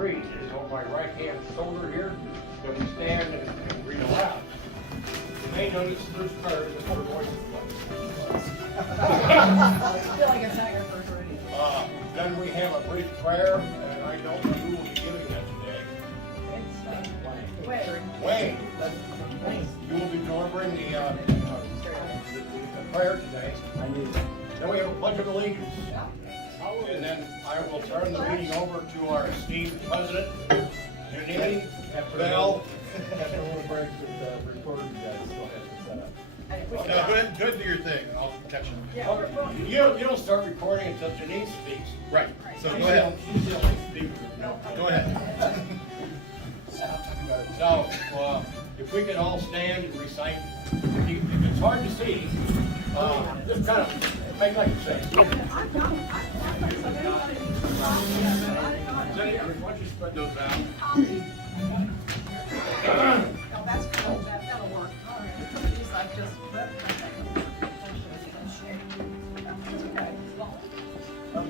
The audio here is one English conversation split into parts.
Creed is on my right-hand shoulder here, that we stand and read aloud. You may notice there's prayers that we're going to place. I feel like it's not your first rodeo. Then we have a brief prayer, and I don't know who will be giving that today. It's Wayne. Wayne, you will be delivering the prayer today. Then we have a pledge of allegiance. And then I will turn the meeting over to our esteemed president, Janine Bell. After a little break with the recorder, you guys still have to set up. No, go ahead do your thing, and I'll catch you. You don't start recording until Janine speaks. Right. So go ahead. She's the only speaker. No, go ahead. So, if we could all stand and recite, if it's hard to see, just kind of make like you say. Senators, why don't you spread those out? No, that's cool. That'll work. All right. Just like just.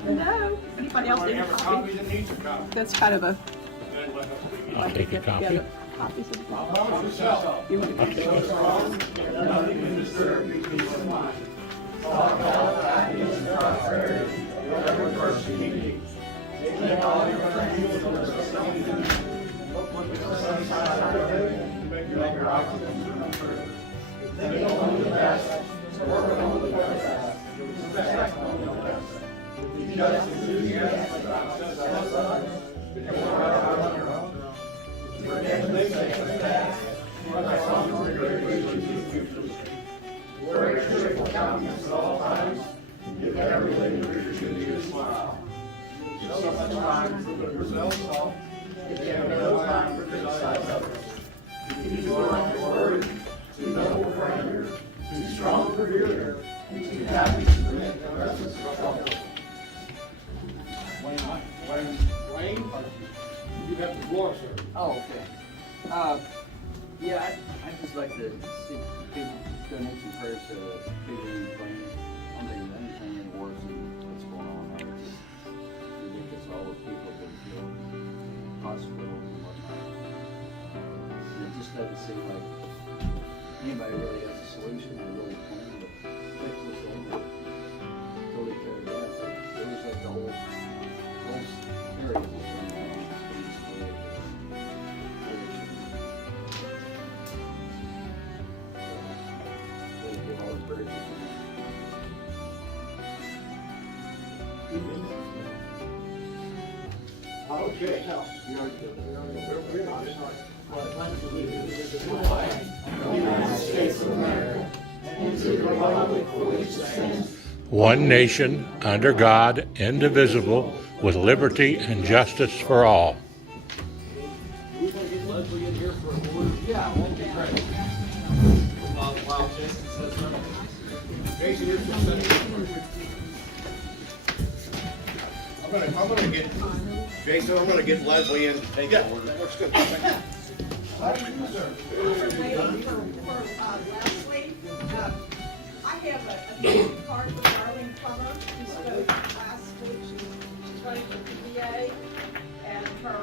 No. Anybody else need a Whoever copy? copies it needs a copy. That's kind of a. Then let us begin. I'll take a copy. Yeah, copies of the. Promise yourself. You want to- Wayne, you have the floor, sir. Oh, okay. Yeah, I'd just like to see people donate some prayers to PeeWees. I don't think anything any worse than what's going on there. It's just ridiculous. All those people have been killed, hospitals and whatnot. And it just doesn't seem like anybody really has a solution or really plan to fix this thing until they tear it down. So there was like the whole area was going on. Okay. One nation, under God, indivisible, with liberty and justice for all. We're going to get Leslie in here for a word. Yeah, While Jason says something. Jason, here's your senator. I'm gonna get, Jason, I'm gonna get Leslie in to take the order. That works good. How do you do, sir? Leslie, I have a card for Darlene Plummer, who spoke last week. She's running for PBA, and her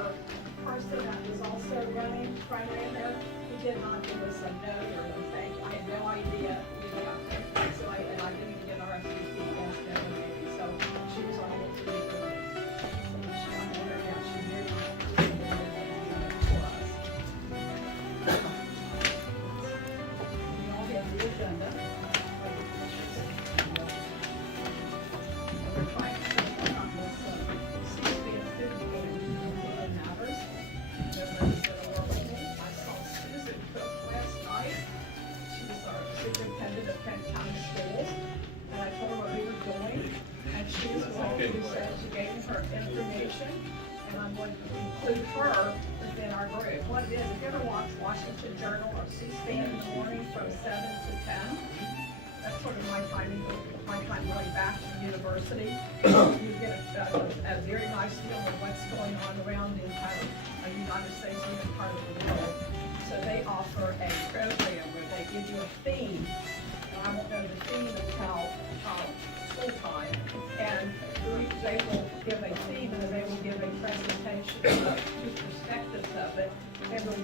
person that was also running primary there, he did not give us a note or anything. I had no idea. So I didn't even get RSVP against them maybe, so she was on it to be good. She got there, yeah, she did for us. We all have the agenda. We're trying to work on this C-SPAN 50 matters. Everybody's gonna work with me. I saw Susan Cook last night. She's our superintendent of Kenton County Schools. And I told her what we were doing. And she is willing to say, she gave me her information. And I'm going to include her within our group. What it is, if you ever watch Washington Journal or C-SPAN in the morning from 7 to 10, that's sort of my time going back to the university. You get a very nice feel of what's going on around the entire United States and even part of the world. So they offer a program where they give you a theme. And I won't know the theme until school time. And they will give a theme and then they will give a presentation to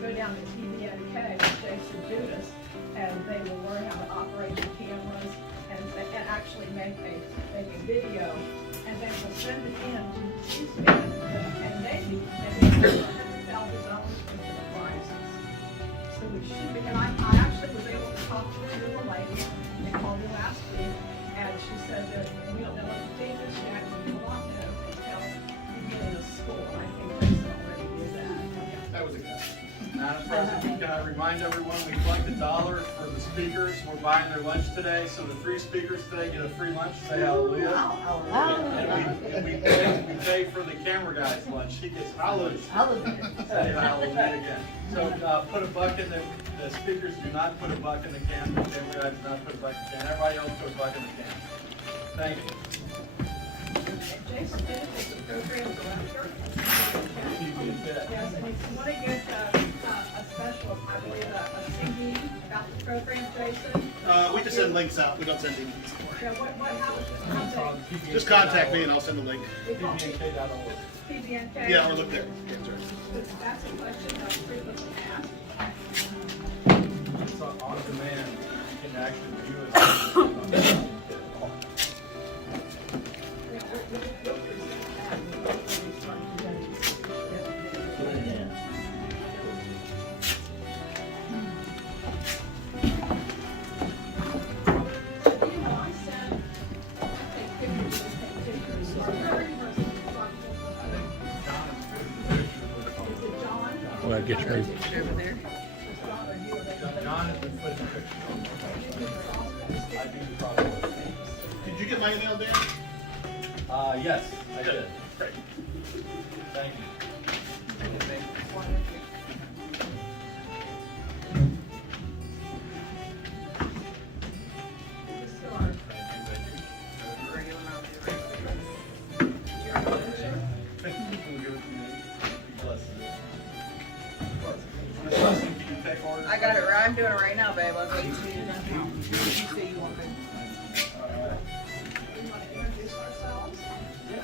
go down to TVNK with Jason Judas, and they will learn how to operate the cameras and actually make a video, and then we'll send it in to C-SPAN, and maybe $100,000 for the prizes. So we should be, and I actually was able to talk to a little lady, they called me last week, and she said that we don't know what the date is yet, we will not know until the beginning of school. I think Jason already did that. That was a good. Madam President, can I remind everyone, we collect $1 for the speakers. We're buying their lunch today, so the 3 speakers today get a free lunch. Say hallelujah. And we pay for the camera guy's lunch. He gets hallelujah. Say hallelujah again. So put a buck in the speakers do not put a buck in the can. The camera guy does not put a buck in the can. Everybody else put a buck in the can. Thank you. Jason Bennett is the program director. Yes, and if you want to get a special, I believe, a CD about the program, Jason. We just send links out. We don't send emails. Yeah, how they- Just contact me and I'll send the link. PBNK.org. PBNK? Yeah, or look there. Yeah, that's right. That's a question that frequently asked. It's on demand. You can actually view it. We'll present that when we start presenting this. I said, take pictures, take pictures. Our very first is it John? Well, that gets me. Over there. John, are you available? John has been putting pictures on. I do the process. Did you get my email, Dan? Yes, I did. Great. Thank you. I got it right. I'm doing it right now, babe. I'll go to you. Say you want me. We want to introduce ourselves. Do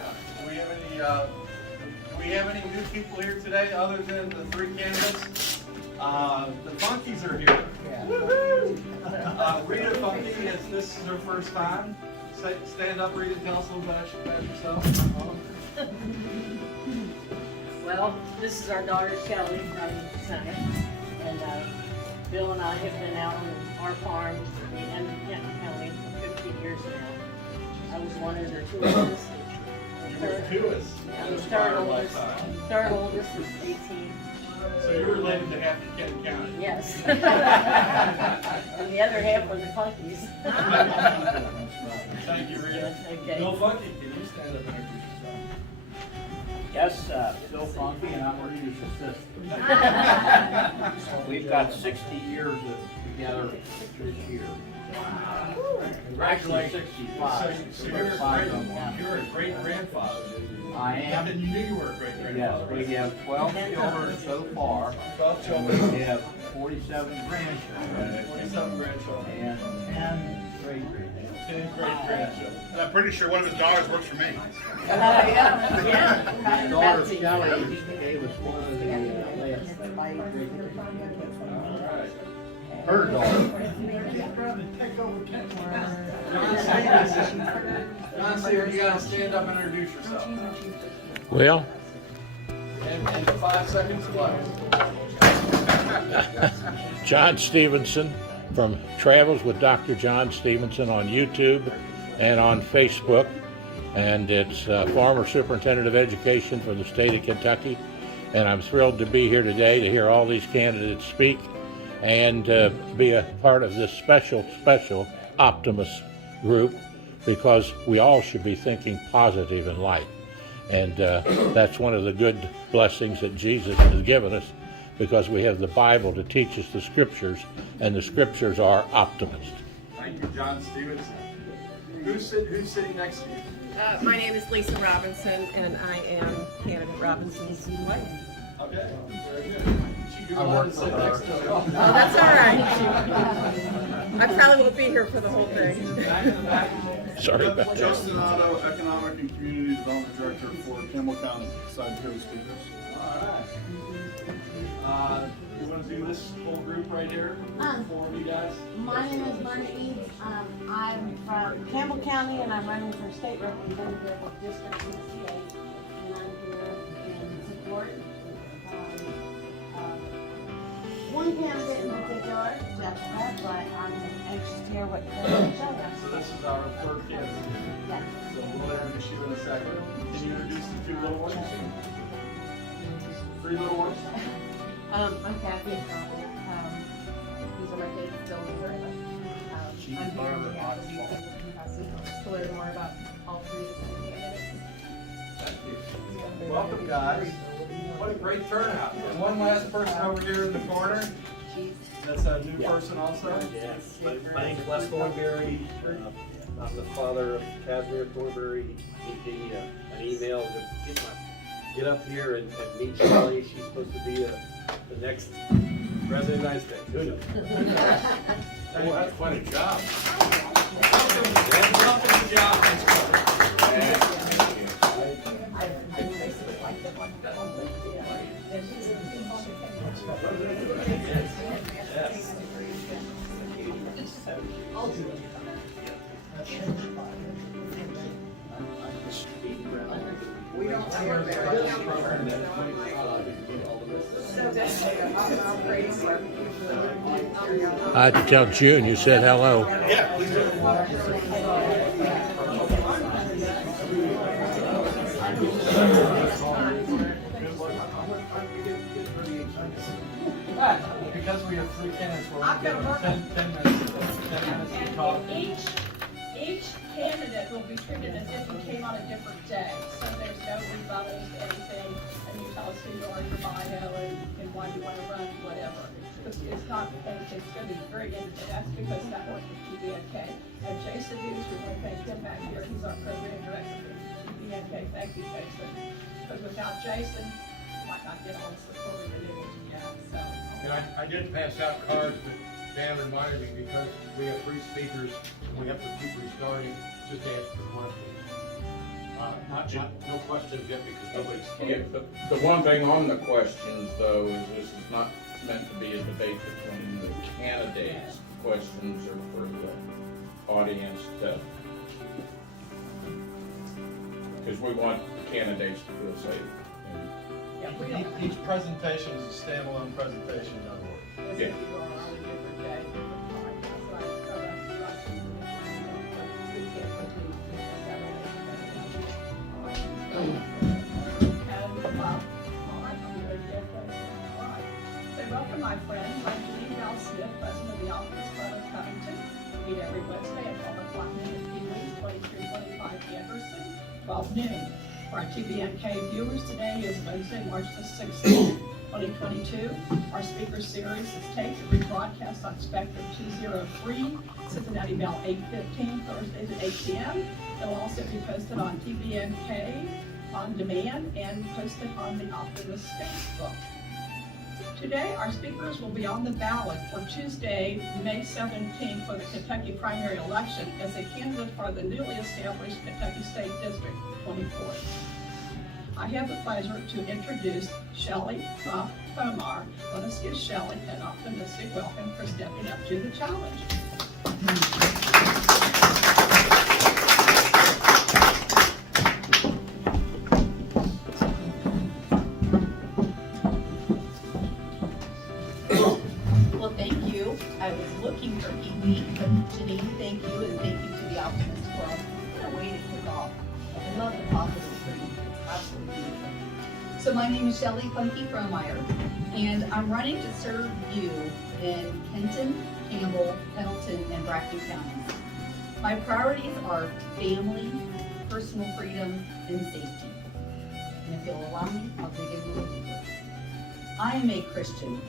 we have any new people here today other than the 3 candidates? The Funkies are here. Rita Funky, this is her first time. Stand up, Rita, tell us a little bit about yourself. Well, this is our daughter Kelly from Senate, and Bill and I have been out on our farm in Kenton County for 50 years now. I was one of the 2 oldest. I'm the third oldest is 18. So you're related to half of Kenton County? Yes. And the other half were the Funkies. Thank you, Rita. Okay. Bill Funky, can you stand up and introduce yourself? Yes, Bill Funky, and I'm Rita's assistant. We've got 60 years together this year. Congratulations. 65. So you're a great-grandfather. I am. And you knew you were a great-grandfather. Yes, we have 12 children so far. 12 And children. we have 47 grandchildren. 47 grandchildren. And 10 great-grandchildren. 10 great-grandchildren. And I'm pretty sure one of his daughters works for me. Yeah. My daughter Kelly gave us one of the last great-grandchildren. Her daughter. John Stevenson, you gotta stand up and introduce yourself. Well, And 5 seconds left. John Stephenson from Travels with Dr. John Stephenson on YouTube and on Facebook. And it's former superintendent of education for the state of Kentucky. And I'm thrilled to be here today to hear all these candidates speak and be a part of this special Optimus group, because we all should be thinking positive in life. And that's one of the good blessings that Jesus has given us, because we have the Bible to teach us the scriptures, and the scriptures are optimists. Thank you, John Stevenson. Who's sitting next to you? My name is Lisa Robinson, and I am candidate Robinson's wife. Okay, very good. You want to sit next to her. Oh, that's all right. I probably won't be here for the whole thing. Sorry about that. Justin Otto, Economic and Community Development Director for Campbell County, side here speakers. All right. You want want to do this whole group right here? Four of you guys? My name is Marty Eads. I'm from Campbell County and I'm running for state representative of district in the state. And I'm here in support one candidate in particular, Jessica, but I'm anxious to hear what they're going to show us. So this is our third candidate. Yes. So we'll introduce you in a second. Can you introduce the two little ones? Three little ones? I'm Kathy. These are my kids, Bill and Zerla. I'm here on behalf of the to learn more about all three of the candidates. Thank you. Welcome, guys. What a great turnout. And one last person over here in the corner. That's a new person also. Yes. My name's Les Thornberry. I'm the father of Casimir Thornberry. He gave me an email to get up here and meet Shelley. She's supposed to be the next President of the United States. Who knows? Well, that's quite a job. Welcome to the job. We don't have I had to tell June you said hello. Yeah, please do. Because we have three candidates, we're going to give them 10 minutes to talk. Each candidate will be treated as if he came on a different day. So there's no rebuttals to anything, and you tell us who you are, your bio, and why you want to run, whatever. It's not, it's going to be very interesting. That's because that works with PBNK. And Jason Hughes, we want to thank him back here. He's our program director for PBNK. Thank you, Jason. Because without Jason, we might not get all the support we really need to get. So. And I did pass out cards, but Dan reminded me because we have three speakers and we have to keep restarting, just ask for questions. No questions yet because nobody's Yeah, the one thing on the questions, though, is this is not meant to be a debate between the candidates. Questions are for the audience to, because we want the candidates to feel safe. Yeah, we don't. Each presentation is a standalone presentation, in other words. Yeah. Welcome, my friends. I'm Janine Smith, president of the Optimist Club of Covington. We meet every Wednesday at 12 o'clock noon at PeeWees, 2325 Anderson, 12 noon. For our TBNK viewers, today is Wednesday, March the 16th, 2022. Our speaker series is taped and rebroadcast on Spectrum 203, Cincinnati Bell 815, Thursdays at 8 p.m. It will also be posted on TBNK on demand and posted on the Optimus Facebook. Today, our speakers will be on the ballot for Tuesday, May 17th for the Kentucky primary election as a candidate for the newly established Kentucky State District 24. I have the pleasure to introduce Shelley Pomar. Let us give Shelley an optimistic welcome for stepping up to the challenge. Well, thank you. I was looking for PeeWees, but Janine, thank you, and thank you to the Optimist Club. What a way to kick off. I love the positive thing. It's absolutely beautiful. So my name is Shelley Funky Frohmeyer, and I'm running to serve you in Kenton, Campbell, Pendleton, and Bracken counties. My priorities are family, personal freedom, and safety. And if you'll allow me, I'll dig in a little deeper. I am a Christian.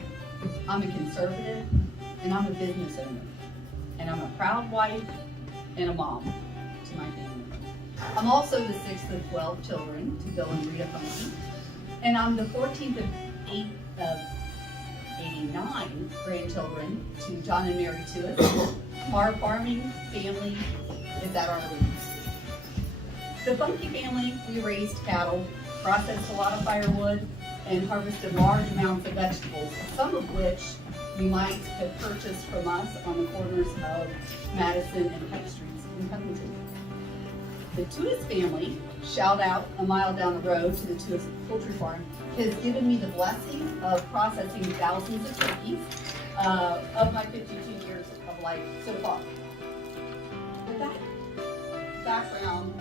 I'm a conservative, and I'm a business owner. And I'm a proud wife and a mom to my family. I'm also the 6th of 12 children to Bill and Rita Funky. And I'm the 14th of 89 grandchildren to John and Mary Tuis. Our farming family is at our roots. The Funky family, we raised cattle, processed a lot of firewood, and harvested large amounts of vegetables, some of which you might have purchased from us on the corners of Madison and Pike Streets in Covington. The Tuis family, shout out a mile down the road to the Tuis Poultry Farm, has given me the blessing of processing thousands of turkeys of my 52 years of life so far. But that background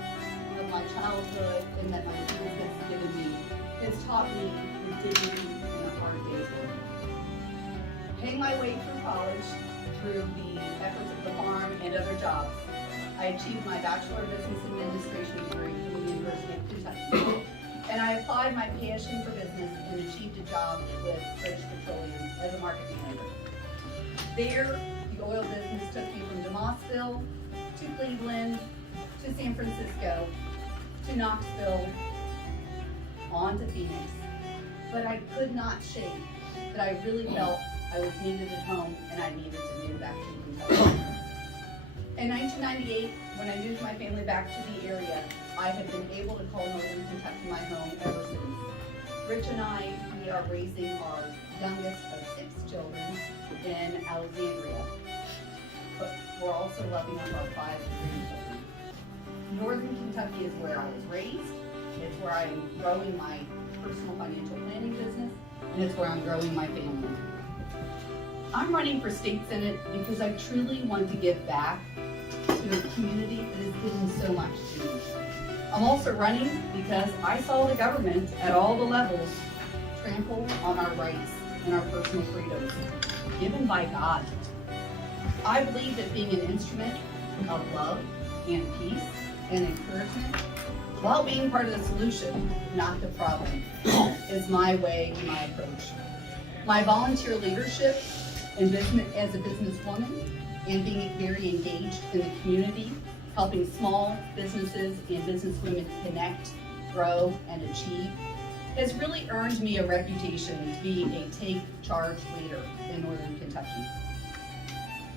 of my childhood and that my parents has given me has taught me the dignity in a hard day's work. Paying my way through college, through the efforts of the farm and other jobs, I achieved my Bachelor of Business Administration degree from the University of Kentucky. And I applied my passion for business and achieved a job with British Petroleum as a market manager. There, the oil business took me from DeMossville to Cleveland to San Francisco to Knoxville on to Phoenix. But I could not shake that I really felt I was needed at home and I needed to move back to Kentucky. In 1998, when I moved my family back to the area, I have been able to call Northern Kentucky my home ever since. Rich and I, we are raising our youngest of 6 children in Alexandria, but we're also loving up our 5 grandchildren. Northern Kentucky is where I was raised, it's where I'm growing my personal financial planning business, and it's where I'm growing my family. I'm running for state senate because I truly want to give back to a community that has given so much to me. I'm also running because I saw the government at all the levels trample on our rights and our personal freedoms given by God. I believe that being an instrument of love and peace and encouragement, while being part of the solution, not the problem, is my way and my approach. My volunteer leadership in business as a businesswoman and being very engaged in the community, helping small businesses and businesswomen connect, grow, and achieve, has really earned me a reputation to be a take-charge leader in Northern Kentucky.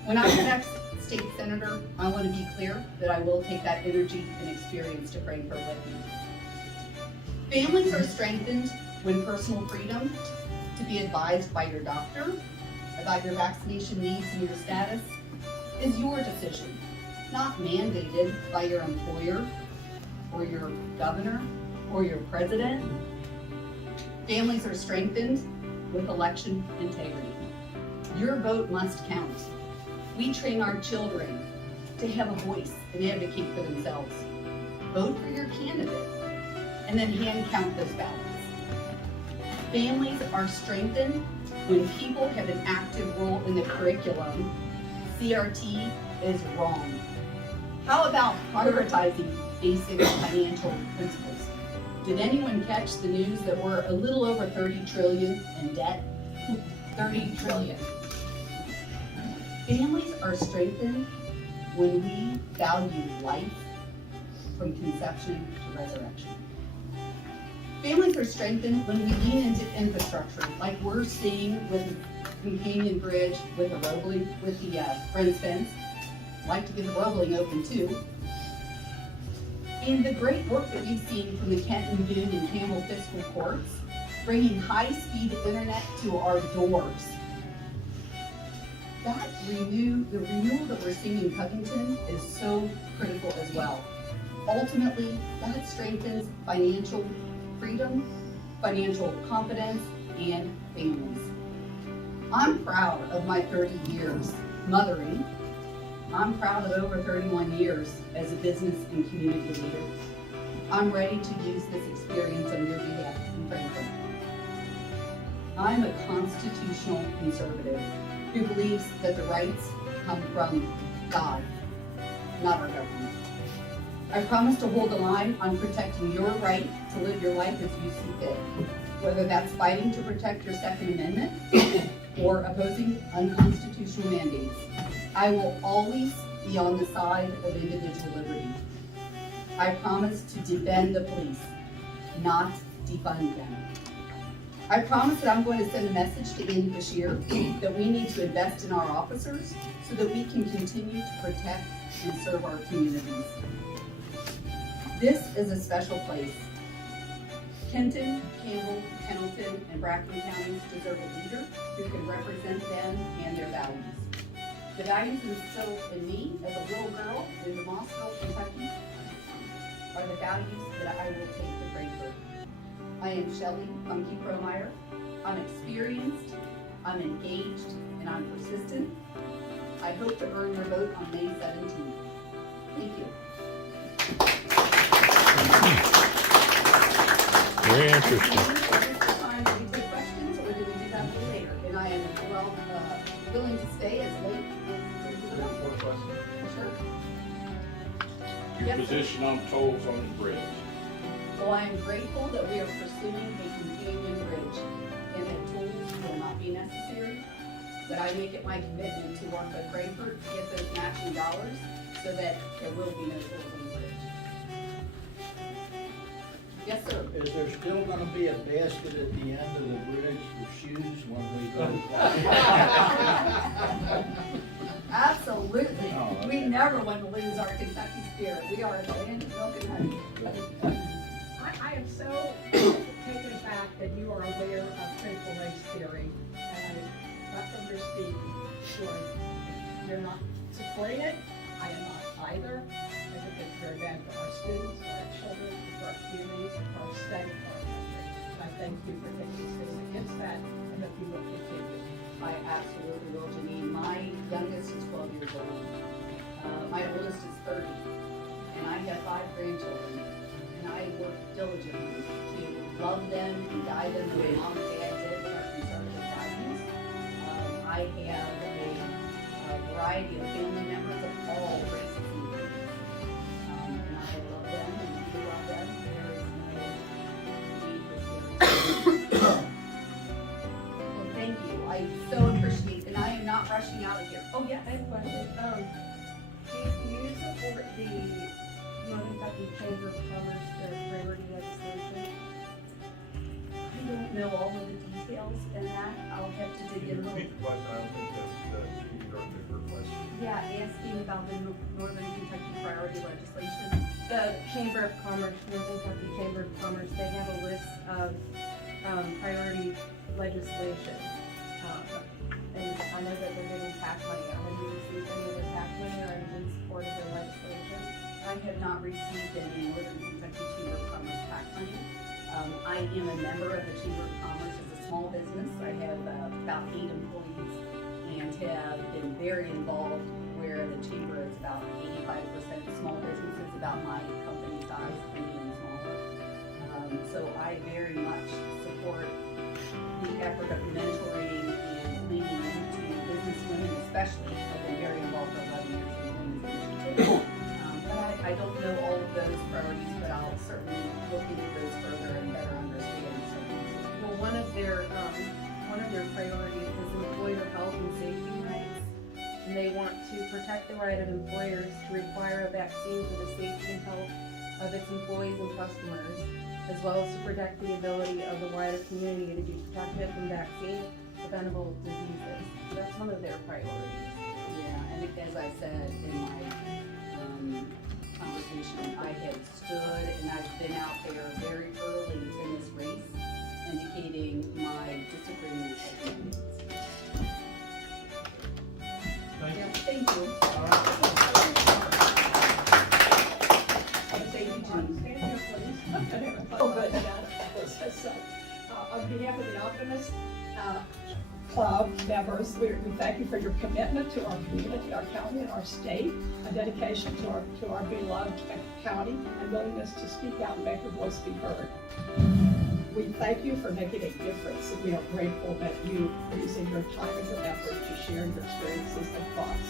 When I'm the next state senator, I want to be clear that I will take that energy and experience to Frankfurt with me. Families are strengthened when personal freedom to be advised by your doctor about your vaccination needs and your status is your decision, not mandated by your employer or your governor or your president. Families are strengthened with election integrity. Your vote must count. We train our children to have a voice and advocate for themselves. Vote for your candidate and then hand count those ballots. Families are strengthened when people have an active role in the curriculum. CRT is wrong. How about prioritizing basic financial principles? Did anyone catch the news that we're a little over 30 trillion in debt? 30 trillion. Families are strengthened when we value life from conception to resurrection. Families are strengthened when we lean into infrastructure, like we're seeing with the Companion Bridge, with the Roebling, with the Friends Fence. I'd like to get the Roebling open too. And the great work that we've seen from the Kenton, Boone, and Campbell fiscal courts, bringing high-speed internet to our doors. The renewal that we're seeing in Covington is so critical as well. Ultimately, that strengthens financial freedom, financial confidence, and families. I'm proud of my 30 years mothering. I'm proud of over 31 years as a business and community leader. I'm ready to use this experience on your behalf in Frankfurt. I'm a constitutional conservative who believes that the rights come from God, not our government. I promise to hold the line on protecting your right to live your life as you see fit, whether that's fighting to protect your Second Amendment or opposing unconstitutional mandates. I will always be on the side of individual liberty. I promise to defend the police, not defund them. I promise that I'm going to send a message to Andy Bashir that we need to invest in our officers so that we can continue to protect and serve our communities. This is a special place. Kenton, Campbell, Pendleton, and Bracken counties deserve a leader who can represent them and their values. The values instilled in me as a little girl in Mossville, Kentucky are the values that I will take to Frankfurt. I am Shelley Funky Promeyer. I'm experienced, I'm engaged, and I'm persistent. I hope to earn your vote on May 17th. Thank you. Very interesting. Is this the time that we take questions, or do we do that a little later? And I am willing to stay as late as Sure. Your Yes, sir. position on tolls on the bridge. Well, I am grateful that we are pursuing a companion bridge and that tools will not be necessary. But I make it my commitment to work with Frankfurt to get those matching dollars so that there will be no tools on the bridge. Yes, sir. Is there still gonna be a basket at the end of the bridge for shoes when we go? Absolutely. Oh, okay. We never want to lose our Kentucky spirit. We are the land of milk and honey. I am so taken aback that you are aware of critical race theory. And I got from your speech, sure, you're not supporting it. I am not either. I think it's very bad for our students, for our children, for our communities, for our state, for our country. And I thank you for taking a stand against that and that you will continue. I absolutely will, Janine. My youngest is 12 years old. My oldest is 30. And I have 5 grandchildren. And I work diligently to love them and guide them the way mom and dad did with our conservative values. I have a variety of family members of all races and creeds. And I love them and we love them. There is no need for fear. Well, thank you. I so appreciate, and I am not rushing out of here. Oh, yes. I have a question. Do you support the Kentucky Chamber of Commerce, the priority legislation? I don't know all of the details in that. I'll have to dig in a little. Repeat the question, I don't think that you don't get her question. Yeah, asking about the Northern Kentucky priority legislation. The Chamber of Commerce, Northern Kentucky Chamber of Commerce, they have a list of priority legislation. And I know that they're getting tax money. Have you received any of their tax money or are you in support of their legislation? I have not received any Northern Kentucky Chamber of Commerce tax money. I am a member of the Chamber of Commerce as a small business. I have about 8 employees and have been very involved where the Chamber is about 85% small businesses, about my company size, and even smaller. So I very much support the effort of mentoring and leading into business women, especially. I've been very involved for 11 years in women's initiatives. But I don't know all of those priorities, but I'll certainly look into those further and better understand some of these. Well, one of their priorities is employer health and safety rights. And they want to protect the right of employers to require a vaccine for the safety and health of its employees and customers, as well as to protect the ability of the wider community to be protected from vaccine-preventable diseases. So that's one of their priorities. Yeah, and as I said in my conversation, I have stood and I've been out there very early in this race, indicating my disagreement with candidates. Yeah, thank you. Thank you, Jean. Stand here, please. Oh, good. On behalf of the Optimist Club members, we thank you for your commitment to our community, our county, and our state, a dedication to our beloved county, and willingness to speak out and make your voice be heard. We thank you for making a difference, and we are grateful that you are using your time and your effort to share your experiences and thoughts.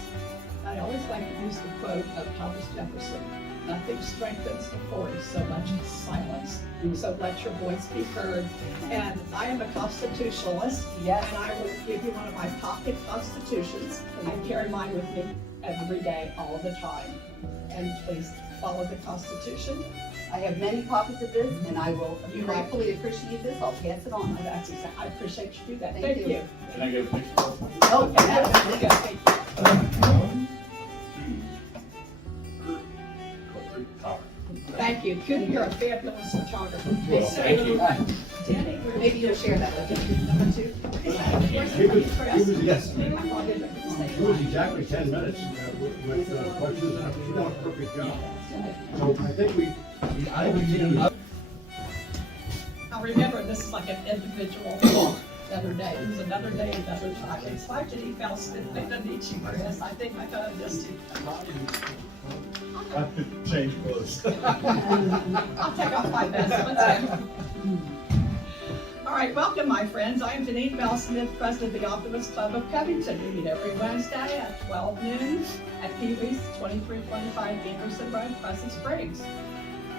I always like to use the quote of Thomas Jefferson: "Nothing strengthens authority so much as silence." So let your voice be heard. And I am a constitutionalist, Yes. and I will give you one of my pocket constitutions. I carry mine with me every day, all the time. And please follow the Constitution. I have many copies of this, and I will gratefully appreciate this. I'll pass it on. That's exactly. I appreciate you do that. Thank Thank you. you. Can I get a picture? Oh, yeah. Thank you. Thank Thank you. Couldn't hear a fabulous photographer. Well, thank you. Danny, maybe you'll share that with you. Number two. Yes. It was exactly 10 minutes with questions, and she done a perfect job. So I think I would need Now remember, this is like an individual walk the other day. It was another day, another time. It's like Janine Felston. I don't need you, Chris. I think I got this too. Change clothes. I'll take off my vest. Let's go. All right, welcome, my friends. I am Janine Bell-Smith, president of the Optimist Club of Covington. We meet every Wednesday at 12 noon at PeeWees, 2325 Anderson Road, CRESCENT Springs.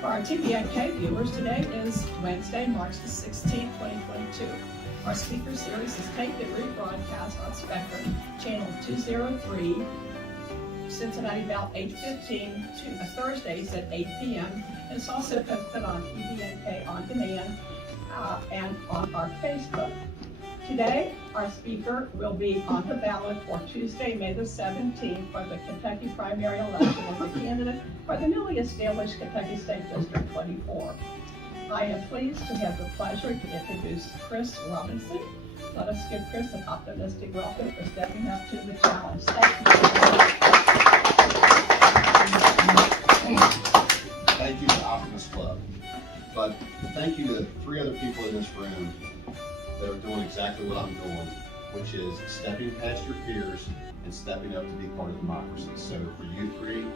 For our TPNK viewers, today is Wednesday, March the 16th, 2022. Our speaker series is taped and rebroadcast on Spectrum, channel 203, Cincinnati Bell 8:15, Thursdays at 8 p.m. And it's also posted on TPNK On Demand and on our Facebook. Today, our speaker will be on the ballot for Tuesday, May the 17th for the Kentucky primary election as a candidate for the newly established Kentucky State District 24. I am pleased to have the pleasure to introduce Chris Robinson. Let us give Chris an optimistic welcome for stepping up to the challenge. Thank you to the Optimist Club. But thank you to 3 other people in this room that are doing exactly what I'm doing, which is stepping past your fears and stepping up to be part of democracy. So for you 3,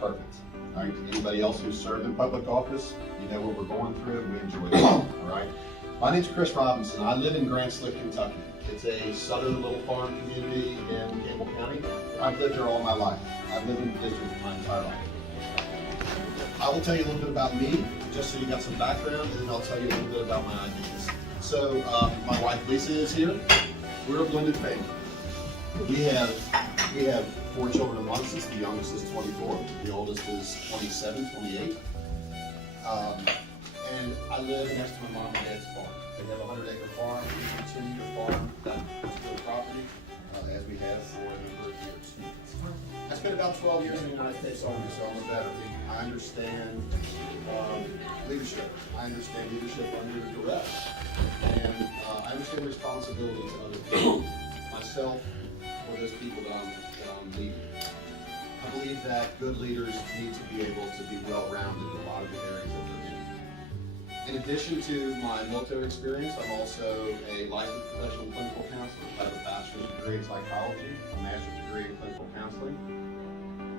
perfect. All right, anybody else who's served in public office, you know what we're going through, and we enjoy it. All right. My name's Chris Robinson. I live in Grand Slick, Kentucky. It's a southern little farm community in Campbell County. I've lived here all my life. I've lived in the district my entire life. I will tell you a little bit about me, just so you got some background, and then I'll tell you a little bit about my ideas. So, my wife Lisa is here. We're a blended family. We have 4 children amongst us. The youngest is 24. The oldest is 27, 28. And I live next to my mom and dad's farm. They have a 100-acre farm. We continue to farm that particular property as we have for a number of years. I spent about 12 years in the United States Army, so I'm a veteran. I understand leadership. I understand leadership under duress. And I understand responsibility to other people, myself, or those people that I'm leading. I believe that good leaders need to be able to be well-rounded in a lot of the areas that they're in. In addition to my military experience, I'm also a licensed professional clinical counselor. I have a bachelor's degree in psychology, a master's degree in clinical counseling,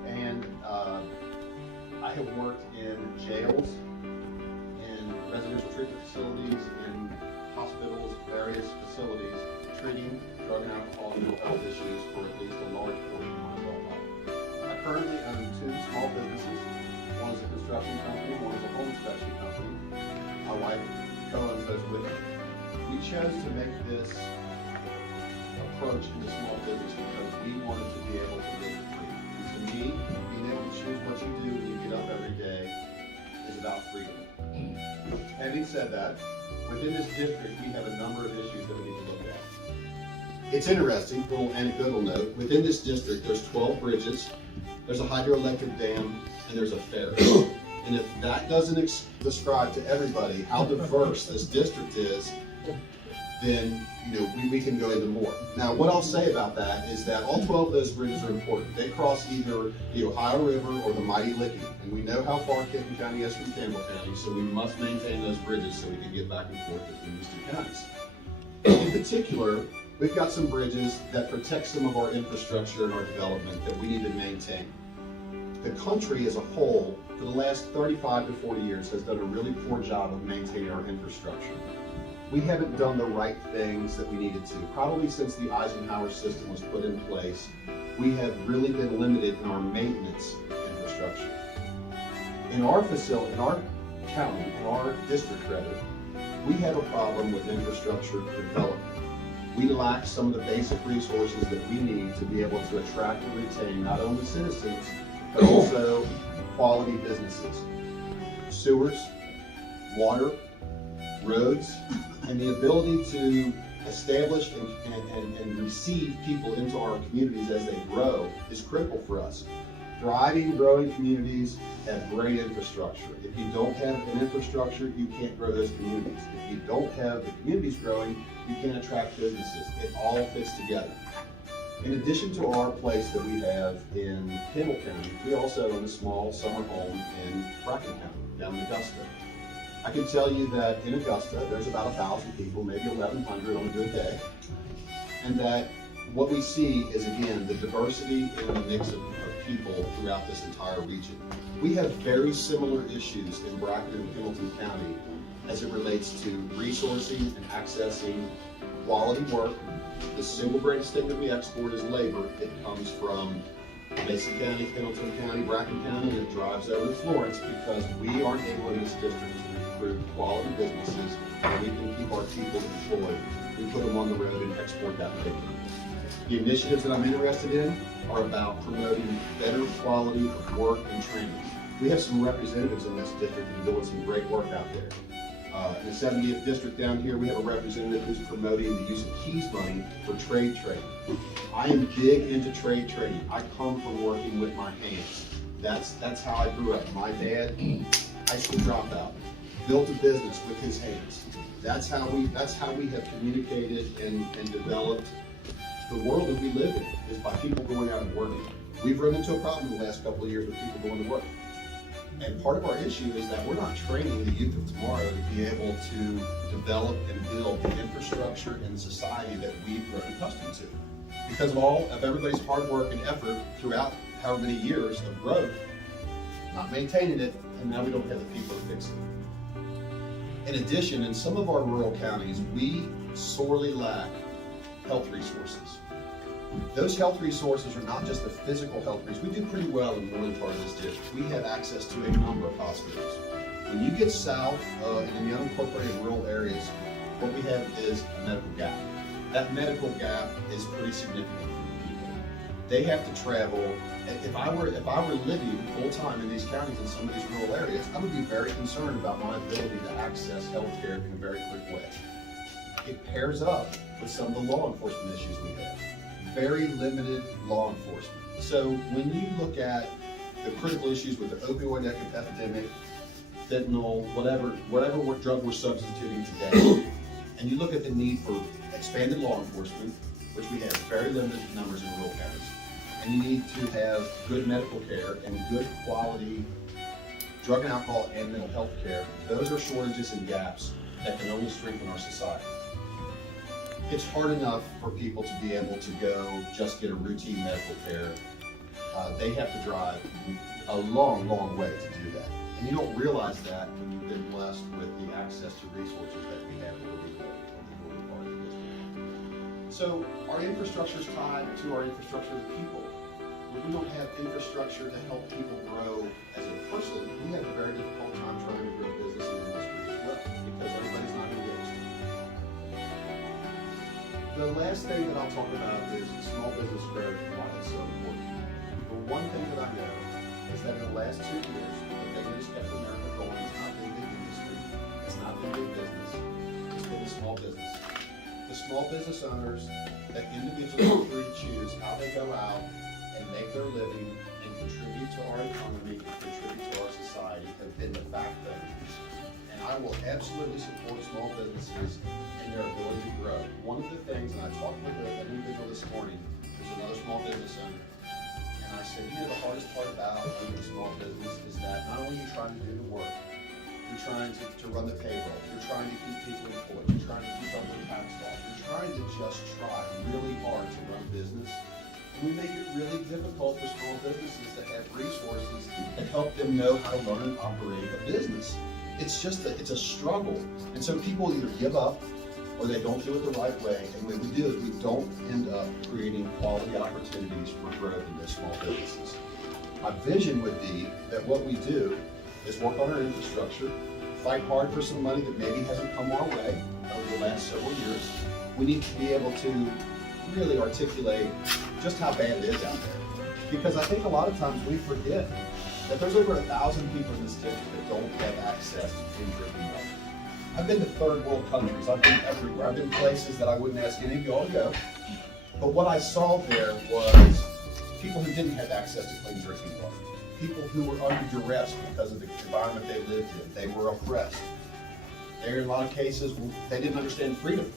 and I have worked in jails, in residential treatment facilities, in hospitals, various facilities, treating drug and alcohol and mental health issues for at least a large portion of my adult life. I currently own 2 small businesses. One is a construction company, one is a home inspection company. My wife co-owns those with me. We chose to make this approach into small business because we wanted to be able to live free. And to me, being able to choose what you do when you get up every day is about freedom. Having said that, within this district, we have a number of issues that we need to look at. It's interesting, little anecdotal note, within this district, there's 12 bridges, there's a hydroelectric dam, and there's a ferry. And if that doesn't describe to everybody how diverse this district is, then we can go into more. Now, what I'll say about that is that all 12 of those bridges are important. They cross either the Ohio River or the mighty Licking, and we know how far Kenton County is from Campbell County, so we must maintain those bridges so we can get back and forth between these 2 counties. In particular, we've got some bridges that protect some of our infrastructure and our development that we need to maintain. The country as a whole, for the last 35 to 40 years, has done a really poor job of maintaining our infrastructure. We haven't done the right things that we needed to. Probably since the Eisenhower system was put in place, we have really been limited in our maintenance infrastructure. In our facility, in our county, in our district rather, we have a problem with infrastructure development. We lack some of the basic resources that we need to be able to attract and retain not only citizens, but also quality businesses. Sewers, water, roads, and the ability to establish and receive people into our communities as they grow is critical for us. Thriving, growing communities have great infrastructure. If you don't have an infrastructure, you can't grow those communities. If you don't have the communities growing, you can't attract businesses. It all fits together. In addition to our place that we have in Kendall County, we also own a small summer home in Bracken County, down in Augusta. I can tell you that in Augusta, there's about 1,000 people, maybe 1,100 on a good day. And that what we see is, again, the diversity in the mix of people throughout this entire region. We have very similar issues in Bracken and Pendleton County as it relates to resourcing and accessing quality work. The single greatest thing that we export is labor. It comes from Mason County, Pendleton County, Bracken County, and it drives over to Florence because we aren't able in this district to recruit quality businesses where we can keep our people employed. We put them on the road and export that labor. The initiatives that I'm interested in are about promoting better quality of work and training. We have some representatives in this district who are doing some great work out there. In the 70th district down here, we have a representative who's promoting the use of keys money for trade training. I am big into trade training. I come from working with my hands. That's how I grew up. My dad, high school dropout, built a business with his hands. That's how we have communicated and developed the world that we live in, is by people going out and working. We've run into a problem in the last couple of years with people going to work. And part of our issue is that we're not training the youth of tomorrow to be able to develop and build the infrastructure and society that we've grown accustomed to. Because of everybody's hard work and effort throughout however many years of growth, not maintaining it, and now we don't have the people to fix it. In addition, in some of our rural counties, we sorely lack health resources. Those health resources are not just the physical health resources. We do pretty well in the northern part of this district. We have access to a number of hospitals. When you get south in the unincorporated rural areas, what we have is a medical gap. That medical gap is pretty significant for people. They have to travel. If I were living full time in these counties in some of these rural areas, I would be very concerned about my ability to access health care in a very quick way. It pairs up with some of the law enforcement issues we have. Very limited law enforcement. So when you look at the critical issues with the opioid epidemic, fentanyl, whatever drug we're substituting today, and you look at the need for expanded law enforcement, which we have very limited numbers in rural counties, and you need to have good medical care and good quality drug and alcohol and mental health care, those are shortages and gaps that can only strengthen our society. It's hard enough for people to be able to go just get a routine medical care. They have to drive a long, long way to do that. And you don't realize that when you've been blessed with the access to resources that we have where we live in the northern part of the district. So our infrastructure is tied to our infrastructure of people. When we don't have infrastructure to help people grow as a person, we have a very difficult time trying to grow business and industry as well, because everybody's not engaged. The last thing that I'll talk about is small business growth and why it's so important. The one thing that I know is that in the last 2 years, the thing that has kept America going has not been big industry, it's not been big business, it's been the small business. The small business owners that individually free to choose how they go out and make their living and contribute to our economy and contribute to our society have been the backbone. And I will absolutely support small businesses and their ability to grow. One of the things, and I talked with an individual this morning, who's another small business owner, and I said, the hardest part about owning a small business is that not only are you trying to do the work, you're trying to run the payroll, you're trying to keep people employed, you're trying to keep up with tax laws, you're trying to just try really hard to run business. And we make it really difficult for small businesses to have resources that help them know how to learn and operate a business. It's a struggle. And so people either give up or they don't do it the right way. And what we do is we don't end up creating quality opportunities for growth in those small businesses. My vision would be that what we do is work on our infrastructure, fight hard for some money that maybe hasn't come our way over the last several years. We need to be able to really articulate just how bad it is out there. Because I think a lot of times we forget that there's over 1,000 people in this district that don't have access to clean drinking water. I've been to third world countries, I've been everywhere, I've been places that I wouldn't ask any of y'all to go. But what I saw there was people who didn't have access to clean drinking water, people who were under duress because of the environment they lived in. They were oppressed. There, in a lot of cases, they didn't understand freedom.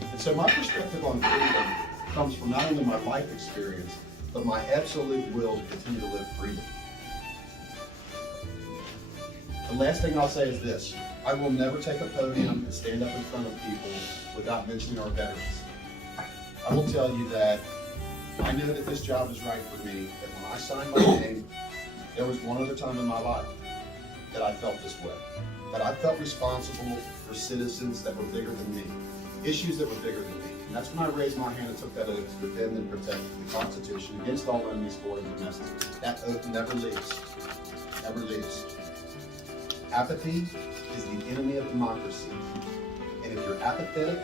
And so my perspective on freedom comes from not only my life experience, but my absolute will to continue to live freely. The last thing I'll say is this: I will never take a podium and stand up in front of people without mentioning our veterans. I will tell you that I know that this job is right for me, that when I signed my name, there was one other time in my life that I felt this way. That I felt responsible for citizens that were bigger than me, issues that were bigger than me. And that's when I raised my hand and took that oath to defend and protect the Constitution against all enemies, foreign and domestic. That oath never leaves, never leaves. Apathy is the enemy of democracy. And if you're apathetic,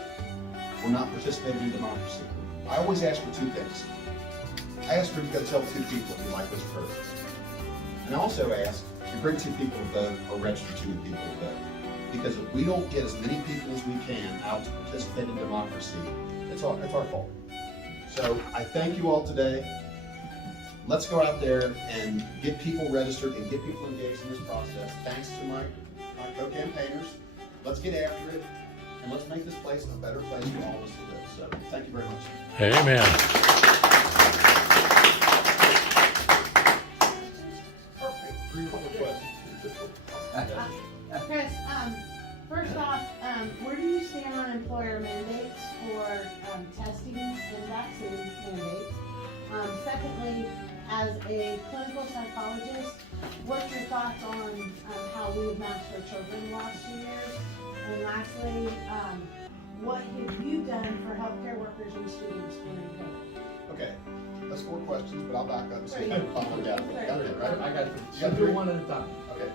we're not participating in democracy. I always ask for two things. I ask for you to go tell two people if you like this person. And I also ask you bring two people to vote or register two people to vote. Because if we don't get as many people as we can out to participate in democracy, it's our fault. So I thank you all today. Let's go out there and get people registered and get people engaged in this process. Thanks to my co-campaigners. Let's get after it, and let's make this place a better place for all of us to live. So thank you very much. Amen. Chris, first off, where do you stand on employer mandates for testing and vaccine mandates? Secondly, as a clinical psychologist, what's your thoughts on how we've matched our children the last 2 years? And lastly, what have you done for healthcare workers and students during COVID? Okay, that's 4 questions, but I'll back up and see if I can follow down. Got it, right? I got You to got do 3? one at a time. Okay.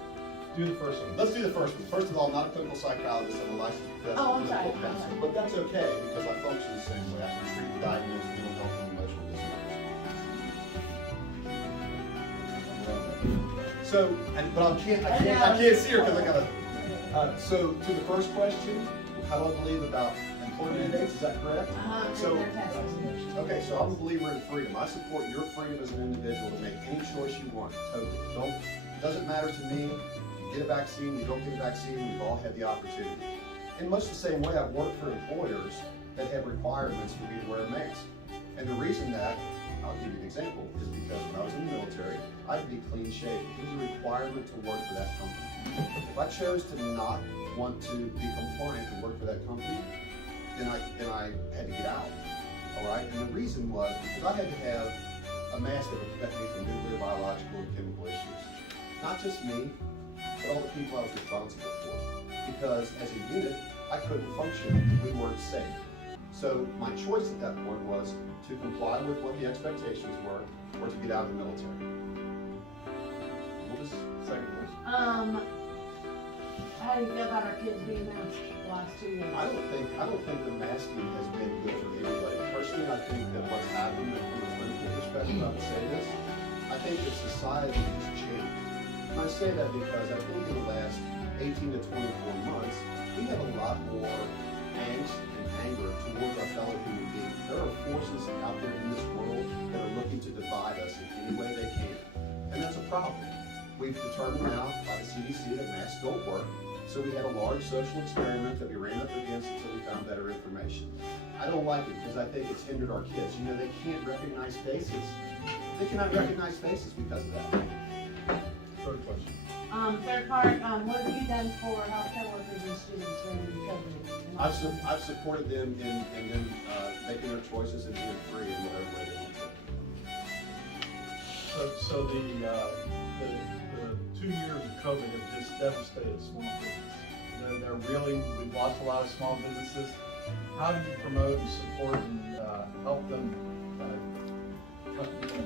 Do the first one. Let's do the first one. First of all, I'm not a clinical psychologist. I'm a licensed professional Oh, I'm sorry. clinical counselor. But that's okay because I function the same way. I can treat and diagnose mental health and emotional disorders. So, but I can't see her because I gotta. So to the first question, how do I believe about employment mandates? Is that correct? Okay, so I'm a believer in freedom. I support your freedom as an individual to make any choice you want. Totally. Doesn't matter to me. You get a vaccine, you don't get a vaccine. We've all had the opportunity. In much the same way, I've worked for employers that have requirements for me to wear a mask. And the reason that, I'll give you an example, is because when I was in the military, I had to be clean shaven. It was a requirement to work for that company. If I chose to not want to be compliant and work for that company, then I had to get out. All right, and the reason was because I had to have a mask that would protect me from nuclear, biological, and chemical issues. Not just me, but all the people I was responsible for. Because as a unit, I couldn't function if we weren't safe. So my choice at that point was to comply with what the expectations were, or to get out of the military. What was the second question? How do you feel about our kids being masked the last 2 years? I don't think the masking has been good for anybody. Personally, I think that what's happened from a clinical perspective, I would say this, I think that society has changed. And I say that because I think in the last 18 to 24 months, we have a lot more angst and anger towards our fellow human beings. There are forces out there in this world that are looking to divide us in any way they can. And that's a problem. We've determined now by the CDC that masks don't work. So we had a large social experiment that we ran up against until we found better information. I don't like it because I think it's hindered our kids. You know, they can't recognize faces. They cannot recognize faces because of that. Third question. Third part, what have you done for healthcare workers and students during COVID? I've supported them in them making their choices and being free in whatever way they want to. So the 2 years of COVID have just devastated small business. We've lost a lot of small businesses. How do you promote and support and help them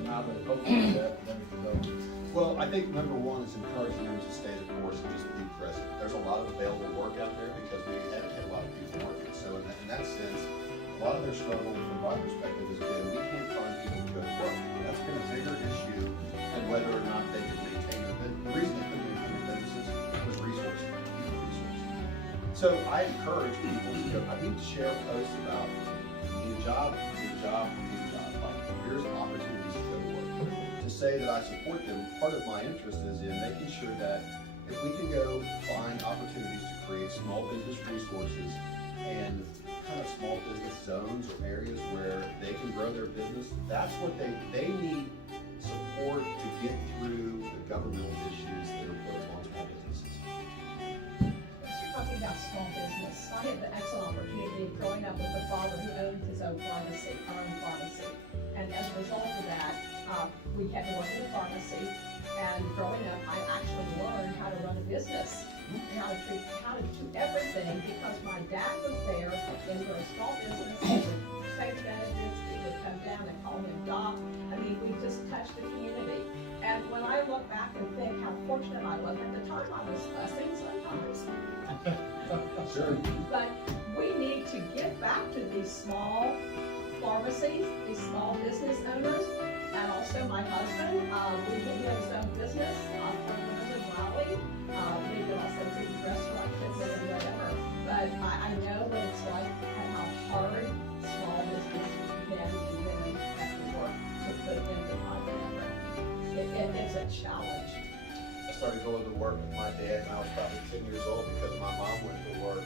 now that hopefully that pandemic is over? Well, I think number one is encouraging them to stay the course and just be present. There's a lot of available work out there because we haven't had a lot of people working. So in that sense, a lot of their struggle from my perspective has been we can't find people to go to work. That's been a bigger issue than whether or not they can maintain their business. The reason they couldn't maintain their businesses was resources. So I encourage people to go, I need to share posts about you need a job, you need a job, you need a job. Like, here's opportunities to go to work. say that I support them, part of my interest is in making sure that if we can go find opportunities to create small business resources and kind of small business zones or areas where they can grow their business, that's what they need support to get through the governmental issues that are put on small businesses. Since you're talking about small business, I had the excellent opportunity of growing up with a father who owned his own pharmacy, our own pharmacy. And as a result of that, we had to work in the pharmacy. And growing up, I actually learned how to run a business, and how to do everything, because my dad was there, and we were a small business. He would save benefits, he would come down and call him Doc. I mean, we just touched the community. And when I look back and think how fortunate I was, at the time I was fussing sometimes. Sure. But we need to give back to these small pharmacies, these small business owners, and also my husband. We do his own business, in Raleigh. We do also big restaurant business and whatever. But I know what it's like and how hard small business men and women have to work to put in the time and effort. It's a challenge. I started going to work with my dad when I was probably 10 years old because my mom went to work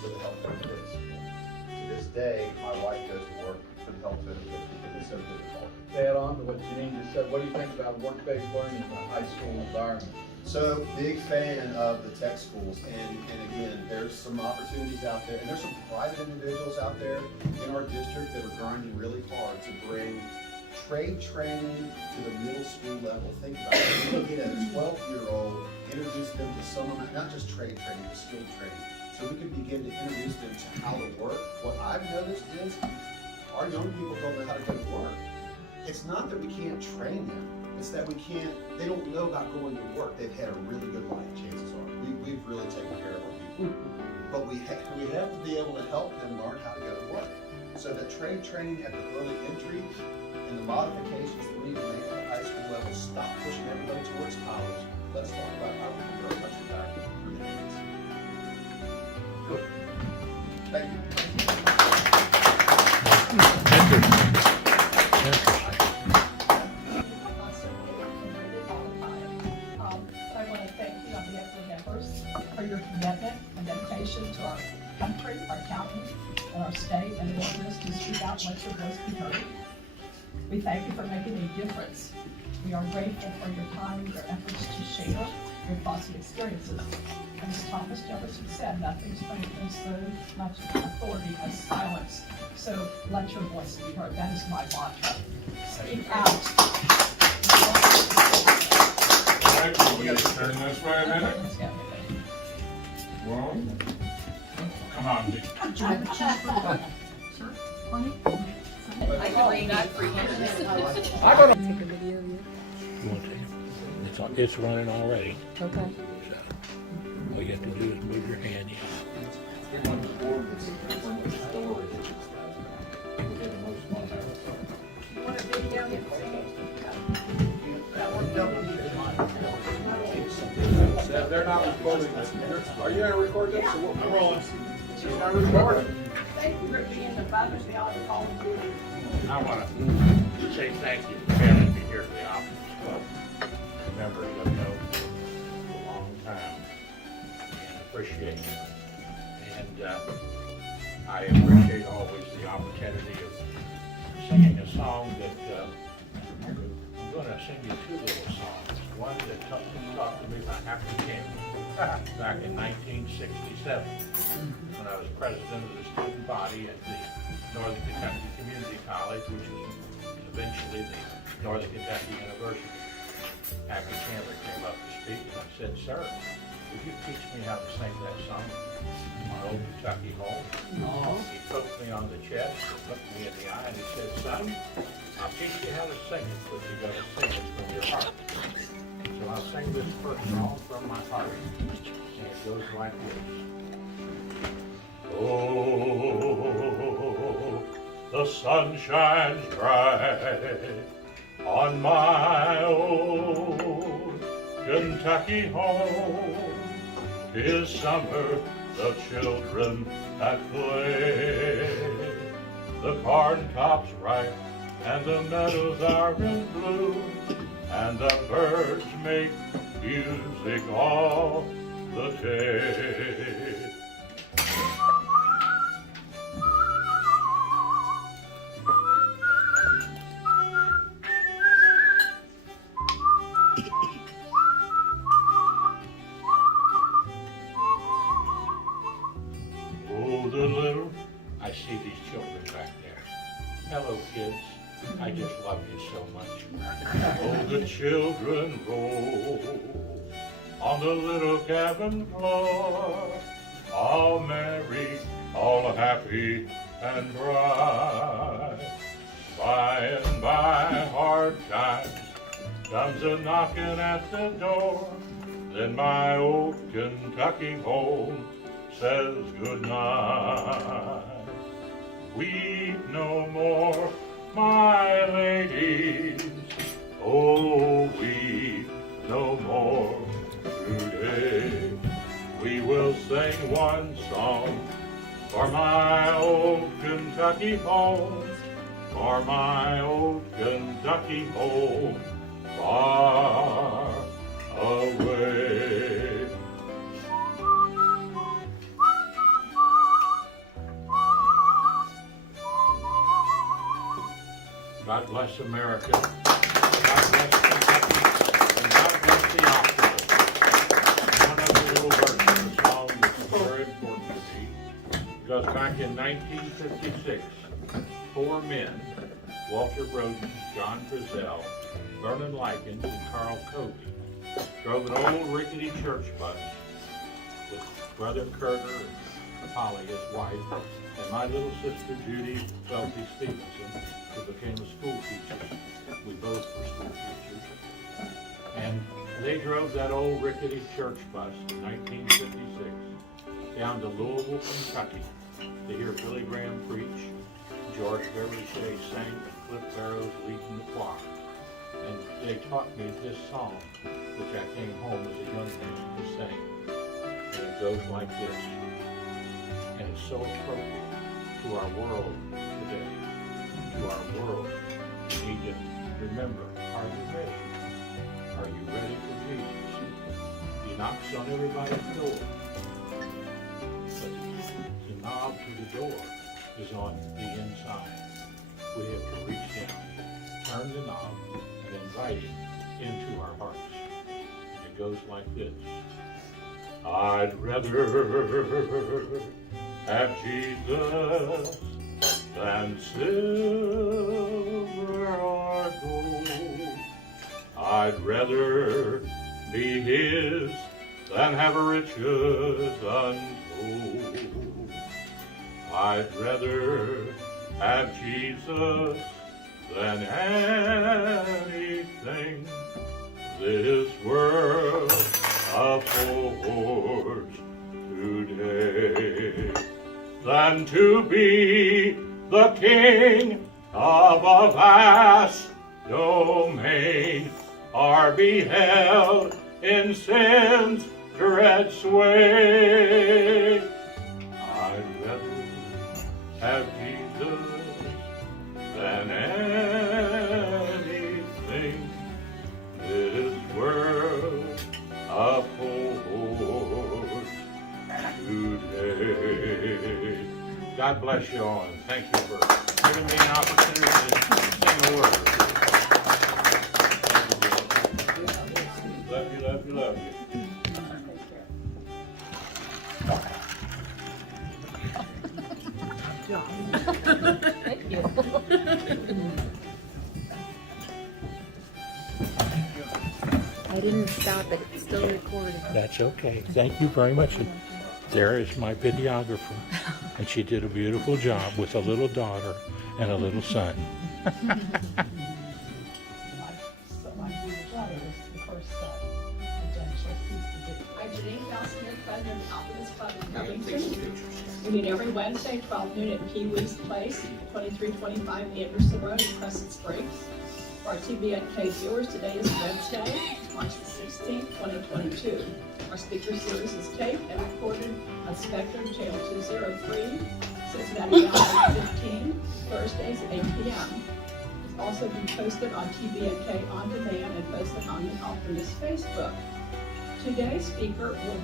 for the health benefits. To this day, my wife goes to work for the health benefits because it's so difficult. To add on to what Janine just said, what do you think about work-based learning in a high school environment? So, big fan of the tech schools, and again, there's some opportunities out there, and there's some private individuals out there in our district that are grinding really hard to bring trade training to the middle school level. Think about it. You can get a 12-year-old, introduce them to some of not just trade training, but skilled training. So we can begin to introduce them to how to work. What I've noticed is our young people don't know how to go to work. It's not that we can't train them, it's that they don't know about going to work. They've had a really good life, chances are. We've really taken care of our people. But we have to be able to help them learn how to go to work. So that trade training at the early entry and the modifications that we need to make at the high school level, stop pushing everybody towards college. Let's talk about how we can grow our country back through the hands. Good. Thank you. I want to thank you on behalf of the members for your commitment and dedication to our country, our county, and our state, and the willingness to speak out and let your voice be heard. We thank you for making a difference. We are grateful for your time and your efforts to share your thoughts and experiences. And as Thomas Jefferson said, nothing's spoken so much authority as silence. So let your voice be heard. That is my mantra. Speak out. All right, we got to turn this way a minute. Well, come on, Dick. I can read that for years. I'm gonna take a video of you. You want to take it? It's running already. Okay. So, all you have to do is move your hand. They're not recording this. Are you gonna record this? I'm rolling. She's not recording. Thank you for being the Father's Day on the Call of Duty. I want to say thank you for having me here at the Optimist Club. Members I've known for a long time and appreciate it. And I appreciate always the opportunity of singing a song that I'm going to sing you two little songs. One that talked to me about Happy Kenton back in 1967 when I was president of the student body at the Northern Kentucky Community College, which was eventually the Northern Kentucky University. Happy Chandler came up to speak and I said, "Sir, would you teach me how to sing that song, My Old Kentucky Home?" He poked me on the chest, looked me in the eye, and he said, "Son, I'll teach you how to sing it, but you got to sing it from your heart." So I'll sing this first song from my heart, and it goes like this. Oh, the sun shines bright on my old Kentucky home. 'Tis summer, the children at play, the corn tops ripe and the meadows are in bloom, and the birds make music all the day. Oh, the little, I see these children back there. Hello, kids. I just love you so much. Oh, the children roll on the little cabin floor, all merry, all happy and bright. By and by, hard times comes a knocking at the door. Then my old Kentucky home says goodnight. Weep no more, my ladies, oh, weep no more today. We will sing one song for my old Kentucky home, for my old Kentucky home, far away. God bless America. God bless Kentucky. And God bless the Optimus. One of the little verses of the song that's very important to me. Because back in 1956, 4 men, Walter Broden, John Frizzell, Vernon Likens, and Carl Covey, drove an old rickety church bus with Brother Kerner and Polly, his wife, and my little sister Judy Sophie Stephenson, who became a school teacher. We both were school teachers. And they drove that old rickety church bus in 1956 down to Louisville, Kentucky to hear Billy Graham preach, George Beverly Shea sang, and Cliff Barrows leading the choir. And they taught me this song, which I came home as a young man to sing. And it goes like this. And it's so appropriate to our world today. To our world, we need to remember, are you ready? Are you ready for Jesus? He knocks on everybody's door, but the knob to the door is on the inside. We have to reach down, turn the knob, and invite him into our hearts. And it goes like this. I'd rather have Jesus than silver or gold. I'd rather be his than have riches untold. I'd rather have Jesus than anything this world affords today, than to be the king of a vast domain, or be held in sin's dread sway. I'd rather have Jesus than anything this world affords today. God bless you all, and thank you for giving me an opportunity to sing a word. Love you, love you, love you. Thank you. I didn't stop it, it's still recording. That's okay. Thank you very much. There is my videographer, and she did a beautiful job with a little daughter and a little son. I'm Janine Smith, president of the Optimist Club in Covington. We meet every Wednesday, 12 noon at PeeWees Place, 2325 Anderson Road in Crescent Springs. For our TBNK viewers, today is Wednesday, March the 16th, 2022. Our speaker series is taped and recorded on Spectrum Channel 203, Cincinnati Valley 15, Thursdays at 8 p.m. also be posted on TBNK On Demand and posted on the Optimist Facebook. Today's speaker will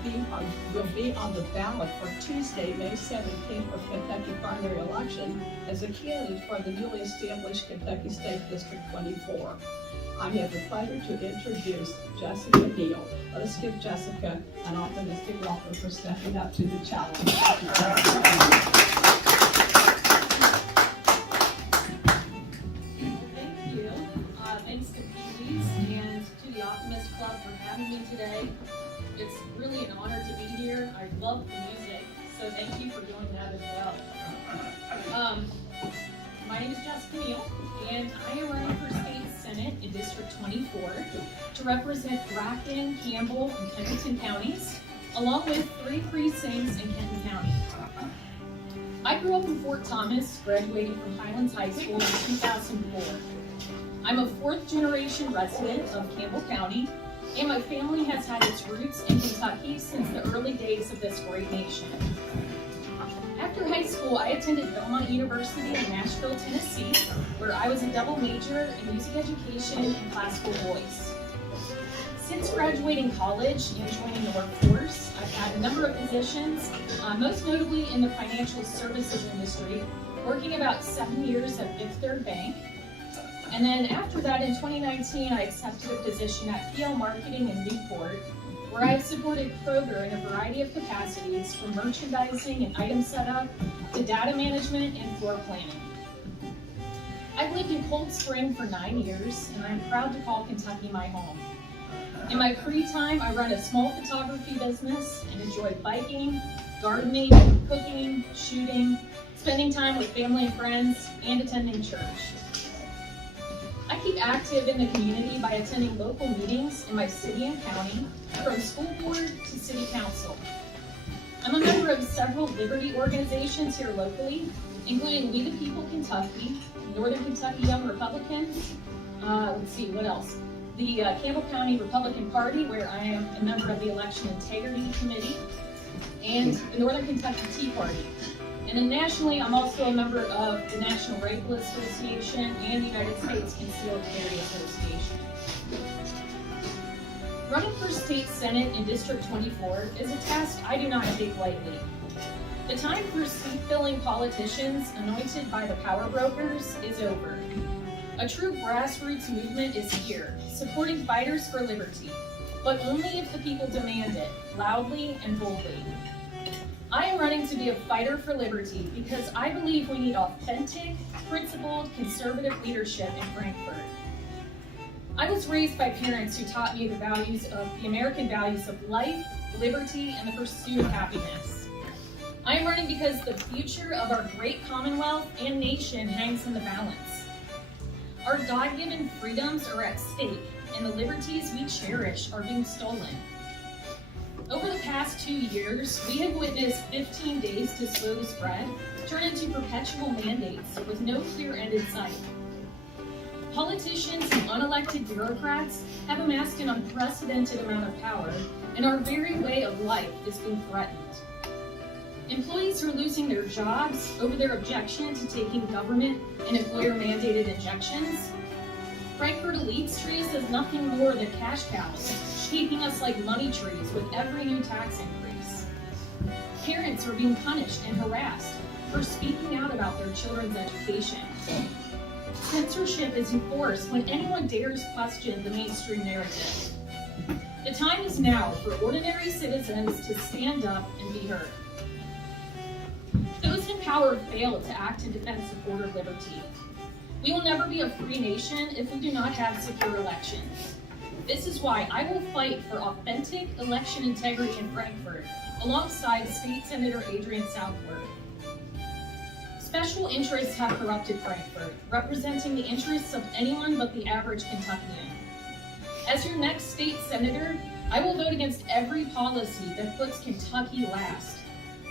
be on the ballot for Tuesday, May 17th for Kentucky primary election as a candidate for the newly established Kentucky State District 24. I have the pleasure to introduce Jessica Neal. Let us give Jessica an optimistic welcome for stepping up to the challenge. Thank you. Thanks to PeeWees and to the Optimist Club for having me today. It's really an honor to be here. I love the music, so thank you for doing that as well. My name is Jessica Neal, and I am running for State Senate in District 24 to represent Grafton, Campbell, and Covington counties, along with 3 precincts in Kenton County. I grew up in Fort Thomas, graduating from Highlands High School in 2004. I'm a 4th-generation resident of Campbell County, and my family has had its roots in Kentucky since the early days of this great nation. After high school, I attended Belmont University in Nashville, Tennessee, where I was a double major in music education and classical voice. Since graduating college and joining the workforce, I've had a number of positions, most notably in the financial services industry, working about 7 years at Fifth Third Bank. And then after that, in 2019, I accepted a position at PL Marketing in Newport, where I have supported Kroger in a variety of capacities, from merchandising and item setup to data management and floor planning. I've lived in Cold Spring for 9 years, and I'm proud to call Kentucky my home. In my free time, I run a small photography business and enjoy biking, gardening, cooking, shooting, spending time with family and friends, and attending church. I keep active in the community by attending local meetings in my city and county, from school board to city council. I'm a member of several liberty organizations here locally, including We the People Kentucky, Northern Kentucky Young Republicans, let's see, what else? The Campbell County Republican Party, where I am a member of the Election Integrity Committee, and the Northern Kentucky Tea Party. And then nationally, I'm also a member of the National Rifle Association and the United States Concealed Carry Association. Running for State Senate in District 24 is a task I do not take lightly. The time for seat-filling politicians anointed by the power brokers is over. A true grassroots movement is here, supporting fighters for liberty, but only if the people demand it, loudly and boldly. I am running to be a fighter for liberty because I believe we need authentic, principled, conservative leadership in Frankfort. I was raised by parents who taught me the American values of life, liberty, and the pursuit of happiness. I am running because the future of our great Commonwealth and nation hangs in the balance. Our God-given freedoms are at stake, and the liberties we cherish are being stolen. Over the past 2 years, we have witnessed 15 days to slow the spread turn into perpetual mandates with no clear end in sight. Politicians and unelected bureaucrats have amassed an unprecedented amount of power, and our very way of life is being threatened. Employees are losing their jobs over their objection to taking government and employer-mandated injections. Frankfort elites treat us as nothing more than cash cows, shaping us like money trees with every new tax increase. Parents are being punished and harassed for speaking out about their children's education. Censorship is enforced when anyone dares question the mainstream narrative. The time is now for ordinary citizens to stand up and be heard. Those in power fail to act in defense of border liberty. We will never be a free nation if we do not have secure elections. This is why I will fight for authentic election integrity in Frankfort, alongside State Senator Adrian Southworth. Special interests have corrupted Frankfort, representing the interests of anyone but the average Kentuckian. As your next state senator, I will vote against every policy that puts Kentucky last.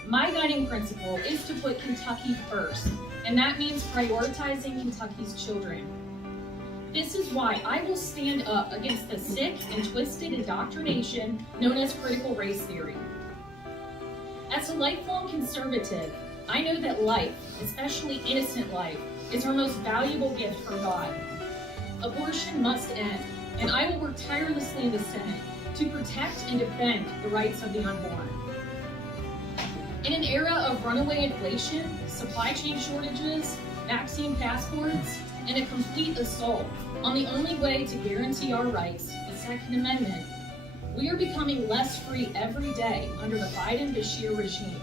My guiding principle is to put Kentucky first, and that means prioritizing Kentucky's children. This is why I will stand up against the sick and twisted indoctrination known as critical race theory. As a lifelong conservative, I know that life, especially innocent life, is our most valuable gift from God. Abortion must end, and I will work tirelessly in the Senate to protect and defend the rights of the unborn. In an era of runaway inflation, supply chain shortages, vaccine passports, and a complete assault on the only way to guarantee our rights, the Second Amendment, we are becoming less free every day under the Biden-Bashir regime.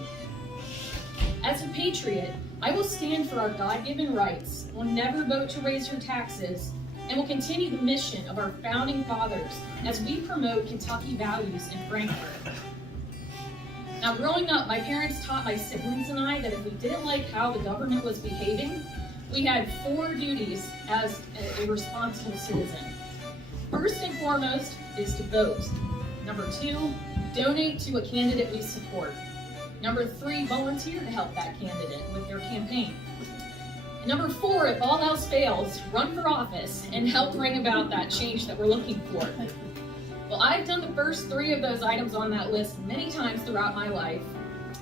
As a patriot, I will stand for our God-given rights, will never vote to raise your taxes, and will continue the mission of our founding fathers as we promote Kentucky values in Frankfort. Now, growing up, my parents taught my siblings and I that if we didn't like how the government was behaving, we had 4 duties as a responsible citizen. First and foremost is to vote. Number 2, donate to a candidate we support. Number 3, volunteer to help that candidate with their campaign. And number 4, if all else fails, run for office and help bring about that change that we're looking for. Well, I've done the first 3 of those items on that list many times throughout my life,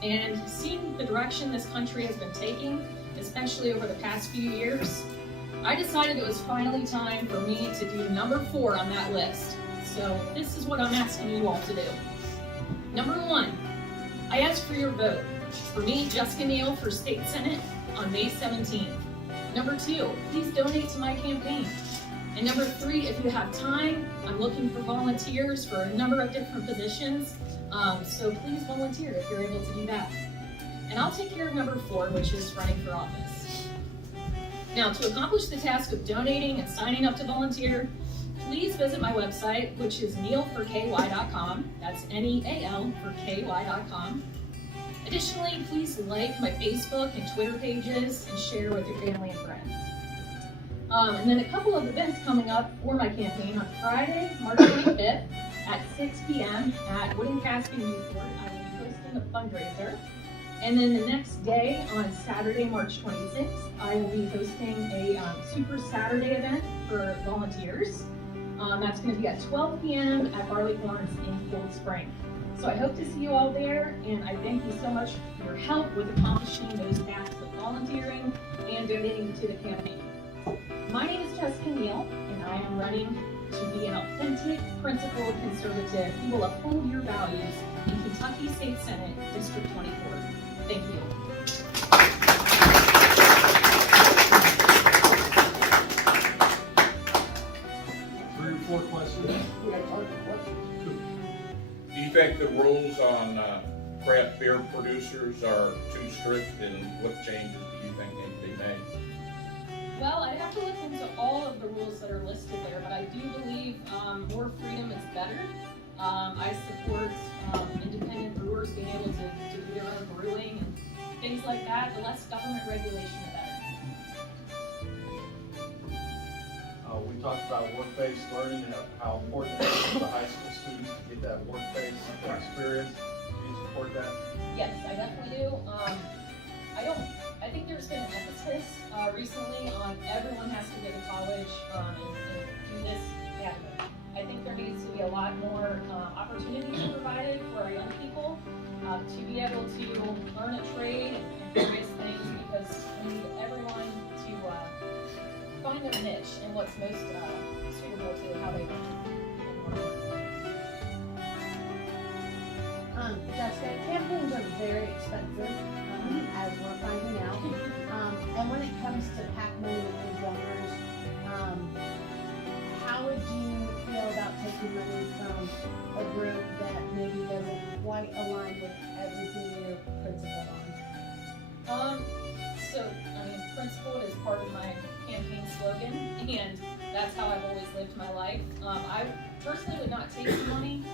and seeing the direction this country has been taking, especially over the past few years, I decided it was finally time for me to do number 4 on that list. So this is what I'm asking you all to do. Number 1, I ask for your vote. For me, Jessica Neal for State Senate on May 17th. Number 2, please donate to my campaign. And number 3, if you have time, I'm looking for volunteers for a number of different positions. So please volunteer if you're able to do that. And I'll take care of number 4, which is running for office. Now, to accomplish the task of donating and signing up to volunteer, please visit my website, which is nealforky.com. That's Neal for ky.com. Additionally, please like my Facebook and Twitter pages and share with your family and friends. And then a couple of events coming up for my campaign on Friday, March 25th at 6 p.m. at Wooden Casting Newport. I will be hosting a fundraiser. And then the next day, on Saturday, March 26th, I will be hosting a Super Saturday event for volunteers. That's going to be at 12 p.m. at Barley Corns in Cold Spring. So I hope to see you all there, and I thank you so much for your help with accomplishing those tasks of volunteering and donating to the campaign. My name is Jessica Neal, and I am running to be an authentic, principled conservative who will uphold your values in Kentucky State Senate, District 24. Thank you. 3 or 4 questions? Do you think the rules on craft beer producers are too strict, and what changes do you think need to be made? Well, I'd have to look into all of the rules that are listed there, but I do believe more freedom is better. I support independent brewers being able to do their own brewing and things like that. The less government regulation, the better. We talked about work-based learning and how important it is for the high school students to get that work-based experience. Do you support that? Yes, I definitely do. I think there's been an emphasis recently on everyone has to go to college and do this academy. I think there needs to be a lot more opportunities provided for our young people to be able to learn a trade and various things, because we need everyone to find their niche and what's most suitable to how they learn. Jessica, campaigns are very expensive, as we're finding out. And when it comes to PAC money and donors, how would you feel about taking money from a group that maybe doesn't quite align with everything you're principled on? Principled is part of my campaign slogan, and that's how I've always lived my life. I personally would not take the money.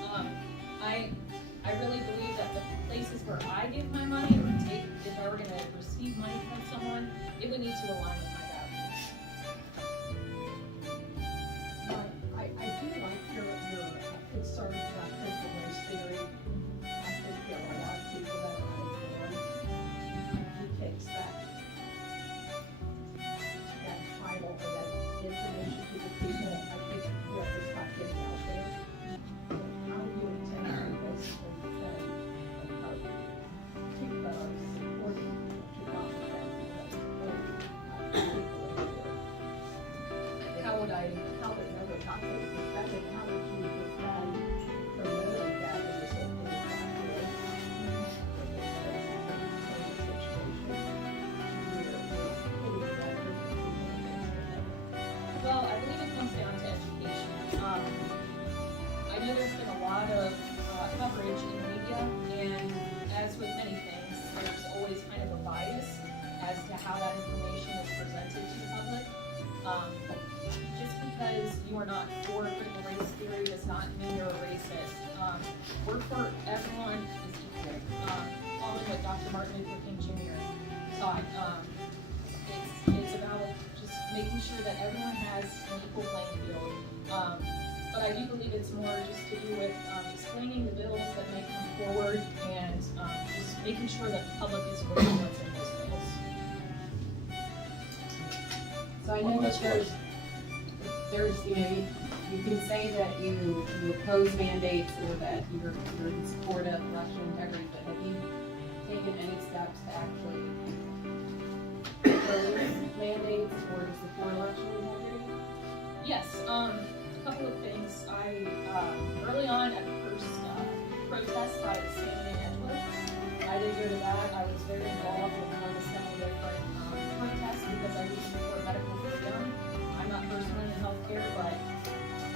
I really believe that the places where I give my money, or if I were going to receive money from someone, it would need to align with my values. I do like your concerns about critical race theory. I think there are a lot of people that are uninformed who takes that title or that information to the people. I think it's not getting out there. How do you intend to basically people that are supporting to not Well, I believe it comes down to education. I know there's been a lot of coverage in the media, and as with many things, there's always kind of a bias as to how that information is presented to the public. Just because you are not for critical race theory does not mean you're a racist. We're for everyone is equal. Following what Dr. Martin Luther King Jr. taught, it's about just making sure that everyone has an equal playing field. But I do believe it's more just to do with explaining the bills that may come forward and just making sure that the public is aware of what's in those bills. So I know that there's, you know, you can say that you oppose mandates or that you're in support of election integrity, but have you taken any steps to actually oppose mandates or to support election integrity? Yes, a couple of things. Early on at the first protest by Stanley and Edgewood, I did go to that. I was very involved in one of several different protests because I do support medical freedom. I'm not personally in healthcare, but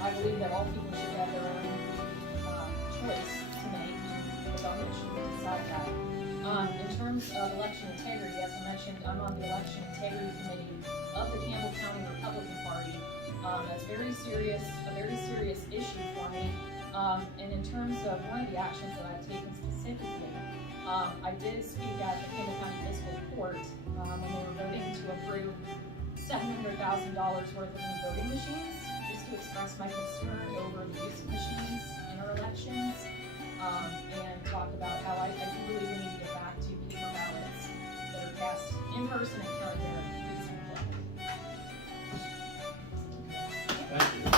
I believe that all people should have their own choice to make, and the government should decide that. In terms of election integrity, as I mentioned, I'm on the election integrity committee of the Campbell County Republican Party. That's a very serious issue for me. And in terms of one of the actions that I've taken specifically, I did speak at the Campbell County Fiscal Court when they were voting to approve $700,000 worth of new voting machines, just to express my concern over the use of machines in our elections, and talk about how I do believe we need to get back to paper ballots that are cast in person and counted there in the precinct level. Thank you.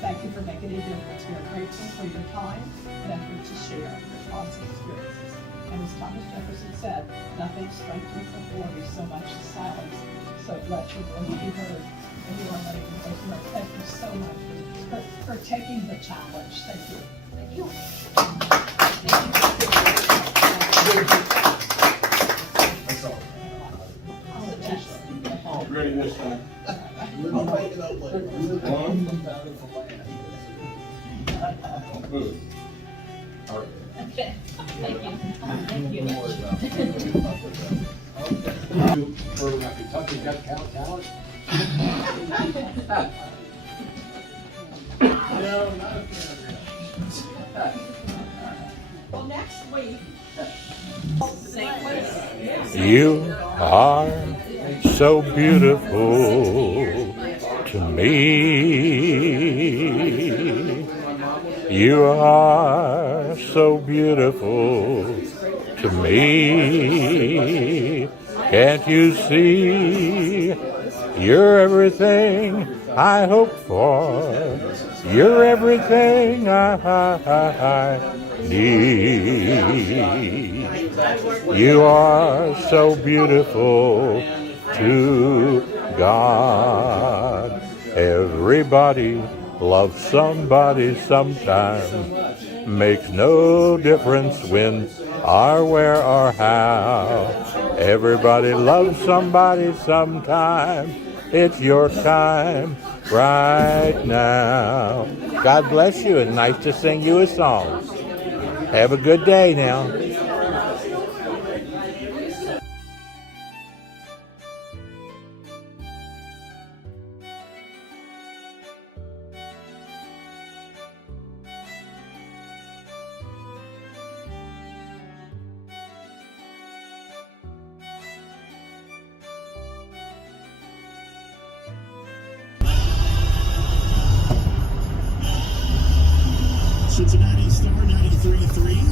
Thank you for making a difference. We are grateful for your time and effort to share your thoughts and experiences. And as Thomas Jefferson said, nothing strengthens authority so much as silence. So let your voice be heard. And you are letting your voice be heard. Thank you so much for taking the challenge. Thank you. Thank you. That's all. Oh, Ready this time. I'll make it up later. Move. Okay. Thank you. Thank you. For Kentucky Got Talent? No, not a well, next week. You are so beautiful to me. You are so beautiful to me. Can't you see? You're everything I hope for. You're everything I need. You are so beautiful to God. Everybody loves somebody sometime. Makes no difference when or where or how. Everybody loves somebody sometime. It's your time right now. God bless you, and nice to sing you a song. Have a good day now. Cincinnati Star 93.3.